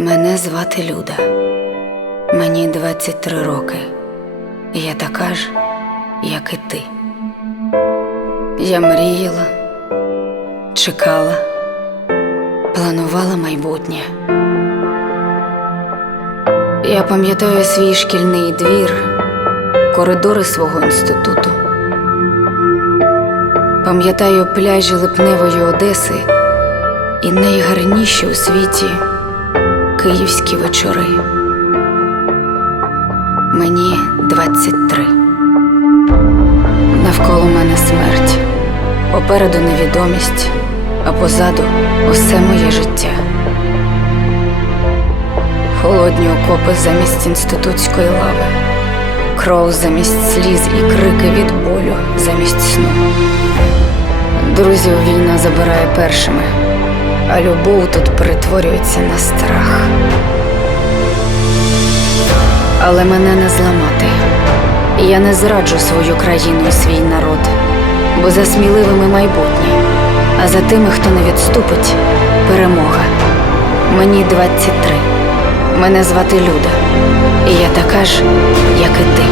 Мене звати Люда. Мені 23 роки. Я така ж, як і ти. Я мріяла, чекала, планувала майбутнє. Я пам'ятаю свій шкільний двір, коридори свого інституту. Пам'ятаю пляжі липневої Одеси і найгарніші у світі київські вечори. Мені 23. Навколо мене смерть, попереду невідомість, а позаду усе моє життя. Холодні окопи замість інститутської лави, кров замість сліз і крики від болю замість сну. Друзів війна забирає першими, а любов тут перетворюється на страх. Але мене не зламати. Я не зраджу свою країну і свій народ, бо за сміливими майбутнє, а за тими, хто не відступить, перемога. Мені 23. Мене звати Люда, і я така ж, як і ти.